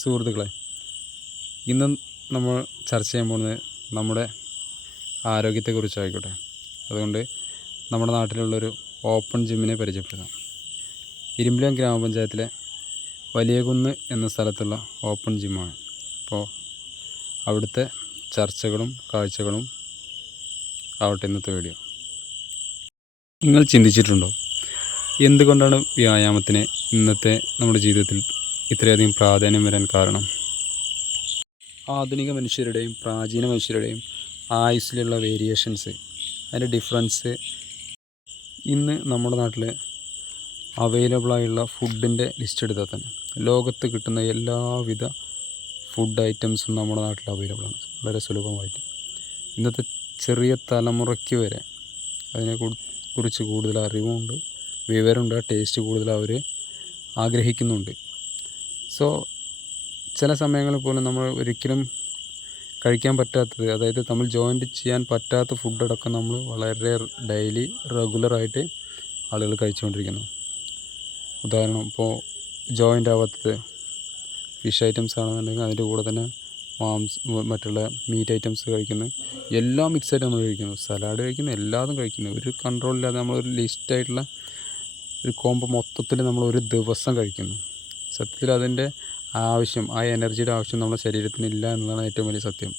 സുഹൃത്തുക്കളെ, ഇന്ന് നമ്മൾ ചർച്ച ചെയ്യാൻ പോകുന്നത് നമ്മുടെ ആരോഗ്യത്തെക്കുറിച്ചായിക്കോട്ടെ. അതുകൊണ്ട് നമ്മുടെ നാട്ടിലുള്ളൊരു ഓപ്പൺ ജിമ്മിനെ പരിചയപ്പെടുത്താം. ഇരുമ്പിലിയം ഗ്രാമപഞ്ചായത്തിലെ വലിയകുന്ന് എന്ന സ്ഥലത്തുള്ള ഓപ്പൺ ജിമ്മാണ്. അപ്പോൾ അവിടുത്തെ ചർച്ചകളും കാഴ്ചകളും ആവട്ടെ ഇന്നത്തെ വീഡിയോ. നിങ്ങൾ ചിന്തിച്ചിട്ടുണ്ടോ, എന്തുകൊണ്ടാണ് വ്യായാമത്തിന് ഇന്നത്തെ നമ്മുടെ ജീവിതത്തിൽ ഇത്രയധികം പ്രാധാന്യം വരാൻ കാരണം? ആധുനിക മനുഷ്യരുടെയും പ്രാചീന മനുഷ്യരുടെയും ആയുസ്സിലുള്ള വേരിയേഷൻസ്, അതിൻ്റെ ഡിഫറൻസ് ഇന്ന് നമ്മുടെ നാട്ടിൽ അവൈലബിളായുള്ള ഫുഡിൻ്റെ ലിസ്റ്റ് എടുത്താൽ തന്നെ ലോകത്ത് കിട്ടുന്ന എല്ലാവിധ ഫുഡ് ഐറ്റംസും നമ്മുടെ നാട്ടിൽ അവൈലബിളാണ് വളരെ സുലഭമായിട്ട്. ഇന്നത്തെ ചെറിയ തലമുറയ്ക്ക് വരെ അതിനെക്കുറിച്ച് കൂടുതൽ അറിവുമുണ്ട്, വിവരമുണ്ട്, ടേസ്റ്റ് കൂടുതൽ അവർ ആഗ്രഹിക്കുന്നുണ്ട്. സോ ചില സമയങ്ങളിൽ പോലും നമ്മൾ ഒരിക്കലും കഴിക്കാൻ പറ്റാത്തത്, അതായത് നമ്മൾ ജോയിൻ്റ് ചെയ്യാൻ പറ്റാത്ത ഫുഡടക്കം നമ്മൾ വളരെ ഡെയിലി റെഗുലറായിട്ട് ആളുകൾ കഴിച്ചുകൊണ്ടിരിക്കുന്നു. ഉദാഹരണം, ഇപ്പോൾ ജോയിൻ്റ് ആവാത്തത് ഫിഷ് ഐറ്റംസ് ആണെന്നുണ്ടെങ്കിൽ അതിൻ്റെ കൂടെ തന്നെ മറ്റുള്ള മീറ്റ് ഐറ്റംസ് കഴിക്കുന്നു, എല്ലാം മിക്സായിട്ട് നമ്മൾ കഴിക്കുന്നു, സലാഡ് കഴിക്കുന്നു, എല്ലാതും കഴിക്കുന്നു. ഒരു കൺട്രോളില്ലാതെ നമ്മളൊരു ലിസ്റ്റായിട്ടുള്ള ഒരു കോംബോ മൊത്തത്തിൽ നമ്മൾ ഒരു ദിവസം കഴിക്കുന്നു. സത്യത്തിൽ അതിൻ്റെ ആവശ്യം, ആ എനർജിയുടെ ആവശ്യം നമ്മുടെ ശരീരത്തിനില്ല എന്നതാണ് ഏറ്റവും വലിയ സത്യം.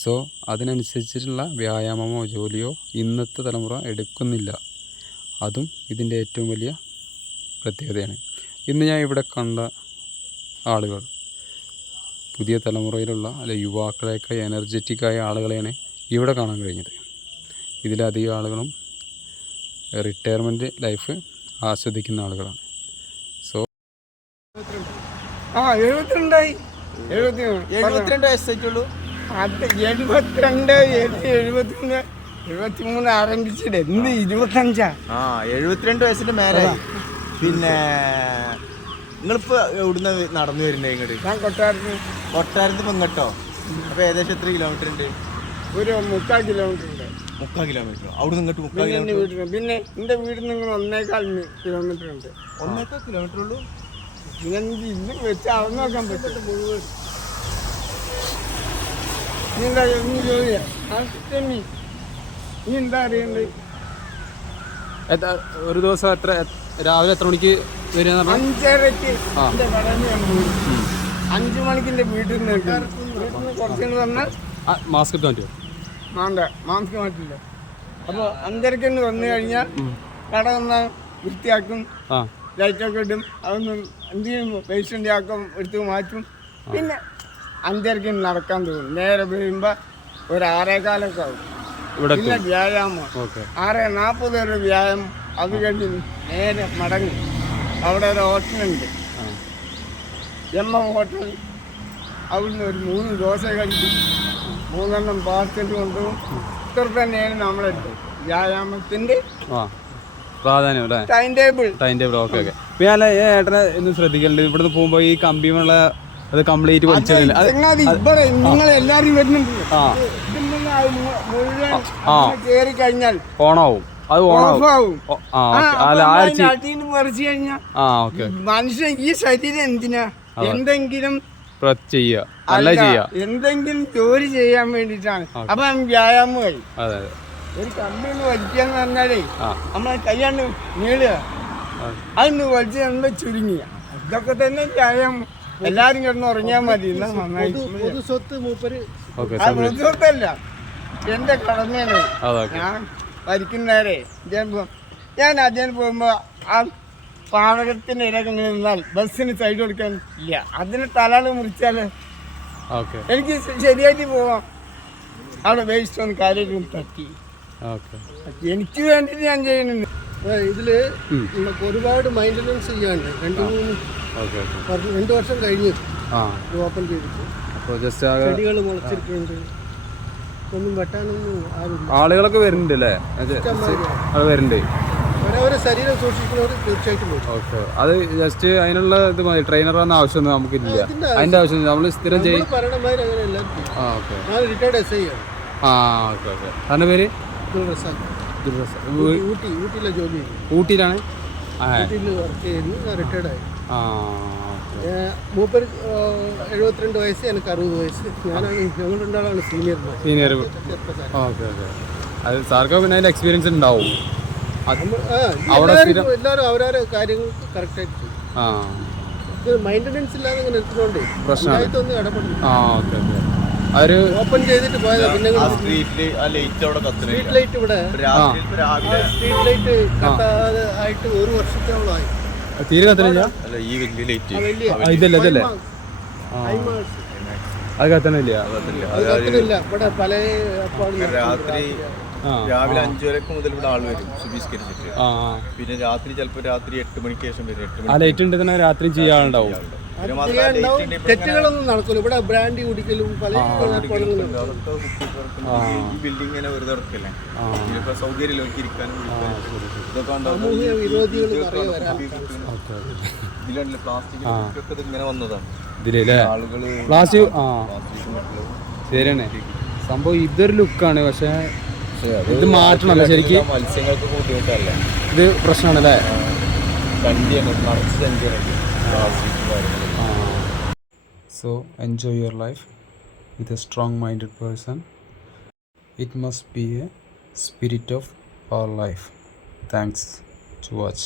സോ അതിനനുസരിച്ചിട്ടുള്ള വ്യായാമമോ ജോലിയോ ഇന്നത്തെ തലമുറ എടുക്കുന്നില്ല. അതും ഇതിൻ്റെ ഏറ്റവും വലിയ പ്രത്യേകതയാണ്. ഇന്ന് ഞാൻ ഇവിടെ കണ്ട ആളുകൾ പുതിയ തലമുറയിലുള്ള യുവാക്കളെയൊക്കെ എനർജറ്റിക്കായ ആളുകളെയാണ് ഇവിടെ കാണാൻ കഴിഞ്ഞത്. ഇതിലധികം ആളുകളും റിട്ടയർമെൻറ്റ് ലൈഫ് ആസ്വദിക്കുന്ന ആളുകളാണ്. സോ 72 വയസ്സായിട്ടുള്ളൂ. അത് 72, 73 ആരംഭിച്ചിട്ട് എന്ത് 25? 72 വയസ്സിന്റെ മേലായി. പിന്നെ നിങ്ങളിപ്പോ എവിടുന്ന് നടന്നു വരുന്നത്? ഇങ്ങോട്ട് ഞാൻ കൊട്ടാരത്ത് ഇങ്ങോട്ടോ? അപ്പൊ ഏകദേശം എത്ര കിലോമീറ്റർ ഉണ്ട്? ഒരു 3/4 കിലോമീറ്റർ ഉണ്ട്. 3/4 കിലോമീറ്റർ അവിടുന്ന് ഇങ്ങോട്ട്? 3/4 കിലോമീറ്റർ. പിന്നെ എന്റെ വീട്ടിൽ നിന്ന് 1.25 കിലോമീറ്റർ ഉണ്ട്. 1.25 കിലോമീറ്റർ ഉള്ളൂ. ഇന്ന് വെച്ച് അളന്ന് നോക്കാൻ പറ്റും. നീ എന്താ ജോലിയാ? നീ എന്താ അറിയണ്ടേ? ഒരു ദിവസം എത്ര, രാവിലെ എത്ര മണിക്ക് വരിക? 5:30 എന്റെ കടന്ന് ഞാൻ പോയി. 5 മണിക്ക് എന്റെ വീട്ടിൽ നിന്ന് കുറച്ചുകൊണ്ട് വന്നാൽ മാസ്ക് ഇട്ടാൻ പറ്റുമോ? വേണ്ട, മാസ്ക് മാറ്റില്ല. അപ്പോൾ 5:30 വന്നു കഴിഞ്ഞാൽ കട വന്നാൽ വൃത്തിയാക്കും, ലൈറ്റൊക്കെ ഇടും, അതൊന്നും എന്തെങ്കിലും പേഷ്യൻ്റ് ആക്കും, എടുത്ത് മാറ്റും. പിന്നെ 5:30 നടക്കാൻ തോന്നും. നേരെ വീഴുമ്പോൾ ഒരു 6:15 ആവും. പിന്നെ വ്യായാമം 6:40 വരെ വ്യായാമം. അത് കഴിഞ്ഞ് നേരെ മടങ്ങി. അവിടെ ഒരു ഹോട്ടലുണ്ട്, ഹോട്ടൽ. അവിടുന്ന് ഒരു 3 ദോശ കഴിക്കും, 3 പാർസൽ കൊണ്ടുപോകും. ഇത്ര തന്നെയാണ് നമ്മളെടുത്ത് വ്യായാമത്തിൻ്റെ പ്രാധാന്യം അല്ലേ? Time table. ഓക്കെ. പിന്നെ ഏട്ടനെ ഒന്ന് ശ്രദ്ധിക്കലുണ്ട്, ഇവിടുന്ന് പോകുമ്പോൾ ഈ കമ്പിയുള്ള അത് കംപ്ലീറ്റ് വലിച്ചില്ല. നിങ്ങളെല്ലാരും വരുന്നുണ്ട്. കേറി കഴിഞ്ഞാൽ ഓണാവും, അത് ഓണാവും. മനുഷ്യൻ ഈ ശരീരം എന്തിനാ? എന്തെങ്കിലും എന്തെങ്കിലും ജോലി ചെയ്യാൻ വേണ്ടിട്ടാണ്. അപ്പൊ വ്യായാമം കഴിയും. ഒരു കമ്പിന്ന് വലിക്കാന്ന് പറഞ്ഞാലേ നമ്മളെ കയ്യാണ്ട് നീളുക, അതൊന്ന് വലിച്ച് നമ്മൾ ചുരുങ്ങിയ. ഇതൊക്കെ തന്നെ വ്യായാമം. എല്ലാരും കിടന്ന് ഉറങ്ങിയാൽ മതി. സ്വത്തല്ല, എന്റെ കടമയാണ്. ഞാൻ വലിക്കുന്നേരെ ഞാൻ അതിന് പോകുമ്പോ ആ പാടകത്തിന്റെ ഇടയ്ക്ക് നിന്നാൽ ബസ്സിന് സൈഡ് കൊടുക്കാൻ ഇല്ല. അതിന് തലാള് മുറിച്ചാല് എനിക്ക് ശരിയായിട്ട് പോവാം. അവിടെ വേസ്റ്റ് ഒന്ന് കാര്യം തട്ടി എനിക്ക് വേണ്ടിട്ട് ഞാൻ ചെയ്യുന്നുണ്ട്. ഇതില് നമുക്ക് ഒരുപാട് മെയിൻ്റനൻസ് ചെയ്യാണ്ട് 2 വർഷം കഴിഞ്ഞ് ഓപ്പൺ ചെയ്തിട്ട് ചെടികൾ മുളച്ചിട്ടുണ്ട്. ഒന്നും വെട്ടാനൊന്നും ആരുമില്ല. ആളുകളൊക്കെ വരുന്നുണ്ട് അല്ലേ? വരുന്നുണ്ട്. അവരവരെ ശരീരം സൂക്ഷിക്കുന്നവർ തീർച്ചയായിട്ടും വരും. ഓക്കെ. അത് ജസ്റ്റ് അതിനുള്ള ഇത് മതി, ട്രെയിനറാകുന്ന ആവശ്യമൊന്നും നമുക്കില്ല. അതിന്റെ ആവശ്യം നമ്മൾ സ്ഥിരം ചെയ്യും. പറയണമാതിരി അങ്ങനെ എല്ലാവരും. ഞാൻ റിട്ടയർഡ് SI ആണ്. ഓക്കെ. അതിന്റെ പേര് ഊട്ടിയിലെ ജോലി. ഊട്ടിയിലാണ് ഊട്ടിയിൽ വർക്ക് ചെയ്ത് റിട്ടയർഡ് ആയി. മൂപ്പർ 72 വയസ്സ്, എനിക്ക് 60 വയസ്സ്. ഞങ്ങൾ രണ്ടാളാണ് സീനിയർമാർ. സീനിയർ. ചെറുപ്പക്കാരൻ. Okay okay. അത് സാർക്ക് പിന്നെ അതിൻ്റെ എക്സ്പീരിയൻസ് ഉണ്ടാവും. അവിടെ എല്ലാവരും അവരവരെ കാര്യങ്ങൾ കറക്റ്റായിട്ട് ചെയ്യും. ആ, ഇത് മെയിൻ്റനൻസ് ഇല്ലാതെ ഇങ്ങനെ നിൽക്കുന്നതുകൊണ്ട് പഞ്ചായത്തൊന്നും ഇടപെടുന്നു. ആ ഓക്കെ ഓക്കെ. അതൊരു ഓപ്പൺ ചെയ്തിട്ട് പോയത്. പിന്നെ സ്ട്രീറ്റ് ലൈറ്റ് അവിടെ കത്തുന്നില്ല. സ്ട്രീറ്റ് ലൈറ്റ് ഇവിടെ രാവിലെ സ്ട്രീറ്റ് ലൈറ്റ് കത്താതെ ആയിട്ട് 1 വർഷത്തോളമായി. തീരെ കത്തണില്ല. അല്ല ഈ വലിയ ലൈറ്റ് ഇതല്ലേ ഇതല്ലേ ഹൈമാർസ് അത് കത്തണില്ല. അത് കത്തുന്നില്ല. ഇവിടെ പല രാത്രി രാവിലെ 5 വരെയൊക്കെ മുതൽ ഇവിടെ ആൾ വരും സുബീസ്കരിച്ചിട്ട്. പിന്നെ രാത്രി ചിലപ്പോൾ രാത്രി 8 മണിക്ക് ശേഷം വരും. 8 മണി ആ ലൈറ്റ് ഉണ്ട് തന്നെ രാത്രി ചെയ്യാനുണ്ടാവും. തെറ്റുകളൊന്നും നടക്കില്ല. ഇവിടെ ബ്രാൻഡി കുടിക്കലും പല ബിൽഡിംഗ് ഇങ്ങനെ വെറുതെ ഇറക്കല്ലേ. ഇതിപ്പോ സൗകര്യം ഇരിക്കാനും സാമൂഹ്യ വിരോധികൾ നിറയെ വരാൻ. ഇതിലുണ്ടല്ലോ പ്ലാസ്റ്റിക് ഒക്കെ ഇങ്ങനെ വന്നതാണ്. ഇതിലല്ലേ ആളുകള് പ്ലാസ്റ്റിക്. ആ ശരിയാണ് സംഭവം. ഇതൊരു ലുക്കാണ്, പക്ഷേ ഇത് മാറ്റണല്ലോ ശരിക്കും. മത്സ്യങ്ങൾക്ക് ബുദ്ധിമുട്ടല്ലേ, ഇത് പ്രശ്നമാണല്ലേ. ചണ്ടിയാണ് നിറച്ച് ചണ്ടിയാണ് plastic. So enjoy your life with a strong-minded person. It must be a spirit of our life. Thanks to watch.